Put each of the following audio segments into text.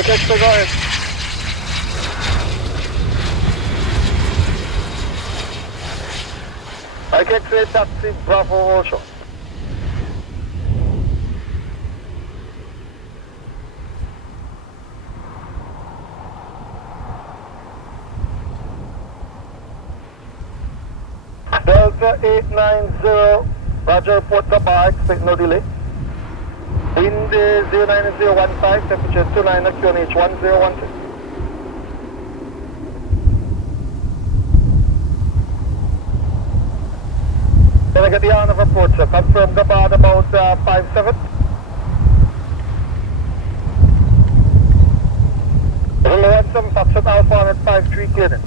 I can still go ahead. I can say taxi Bravo also. Delta 890, Roger, Port Kappa, expect no delay. Wind 09015, temperature 29, QNH 1012. Can I get the honor of approach, sir? Confirm Kappa at about 57. Zulu 17, Foxtrot Alpha at 53, clearing.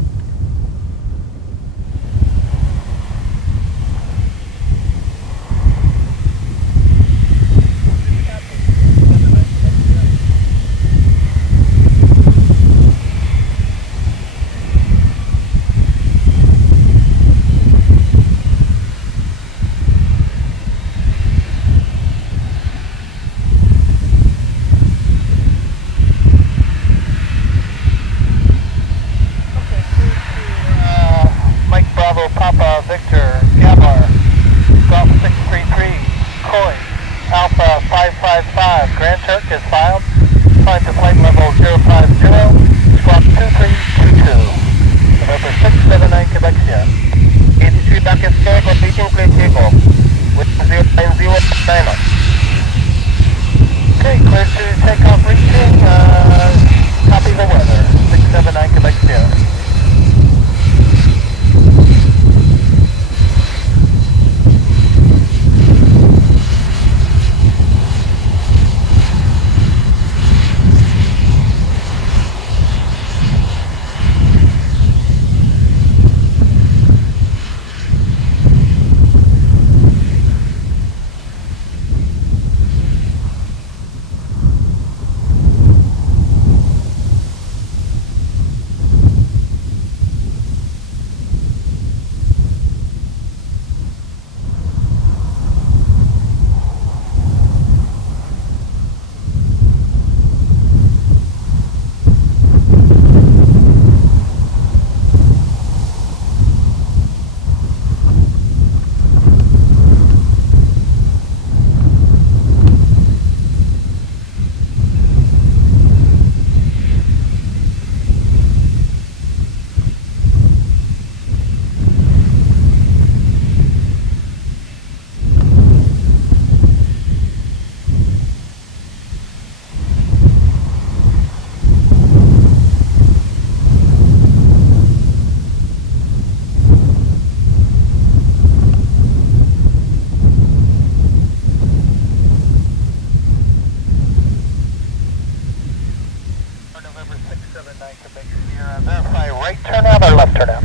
Verify right turnout or left turnout?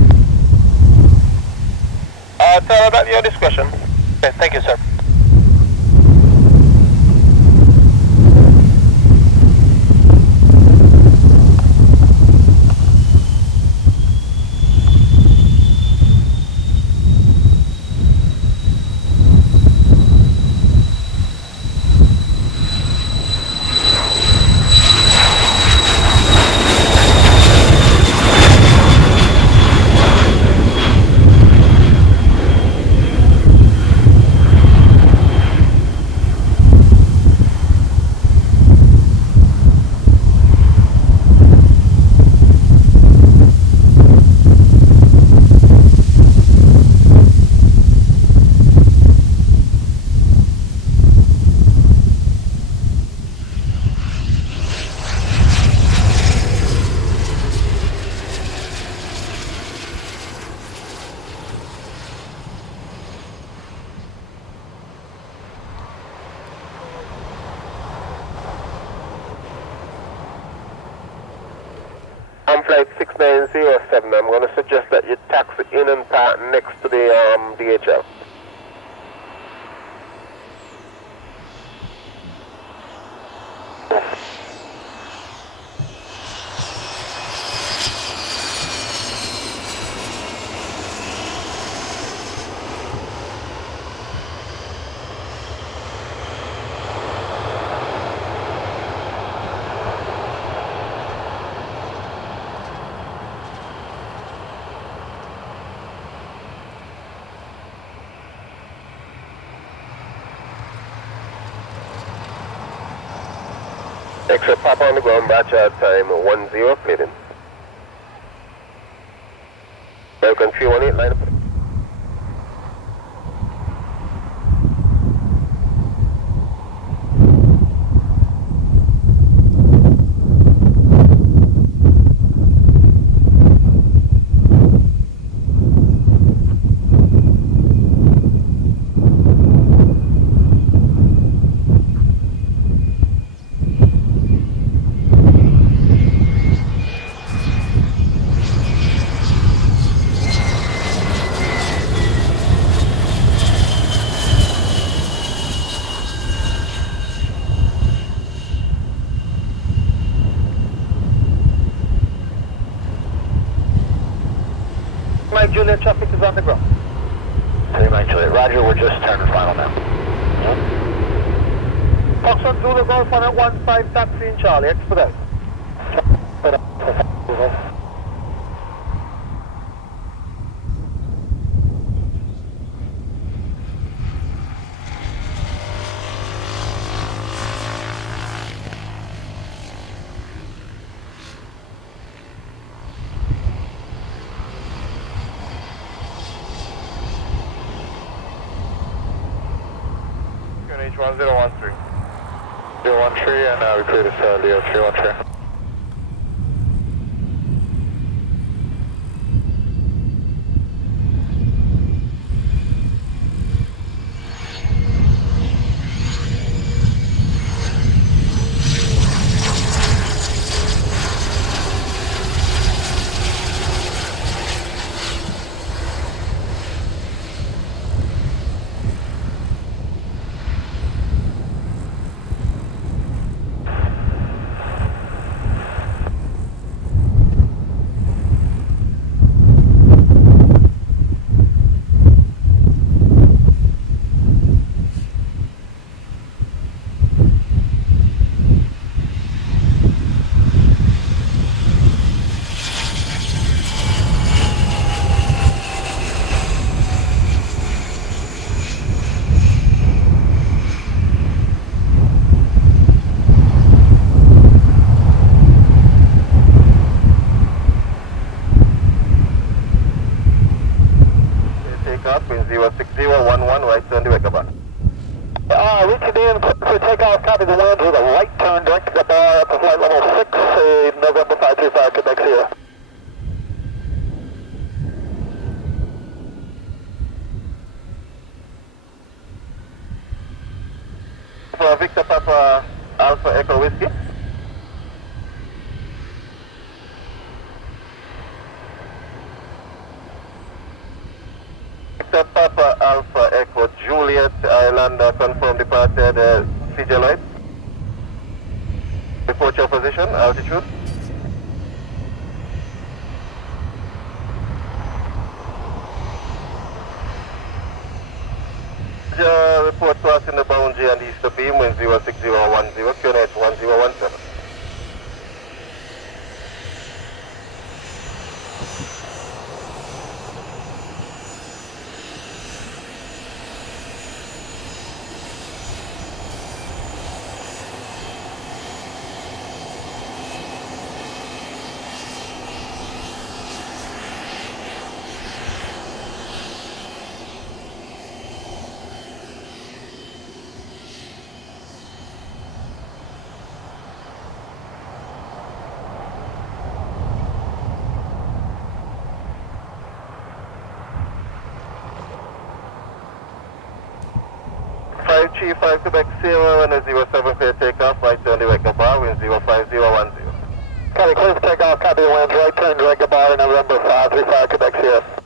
It's all about your discretion. Okay, thank you, sir. Flight 6907, I'm going to suggest that you taxi in and park next to the DHL. X-ray Papa on the ground, batch out time 10 fading. American 318, line up. Mike Juliet, traffic is on the ground. 3 Mike Juliet, roger, we're just turning final now. Foxtrot Zulu Golf 115, taxi in Charlie, expedite. H1013. 013 and we cleared us Leo 313. Up in 06011, right turn direct bar. Richard Dan, for takeoff, copy the wind with a right turn direct to the bar up to flight level 6, November 535, Quebec Sierra. For Victor Papa Alpha Echo Whiskey. Victor Papa Alpha Echo Juliet Island confirmed departed CJ Light. Report your position, altitude. Report crossing the boundary and east of beam wind 06010, QNH 1017. Chief 5 Quebec Sierra and a 07 fair takeoff, right turn direct bar, wind 05010. Copy, clear for takeoff, copy the winds, right turn direct bar, November 535, Quebec Sierra.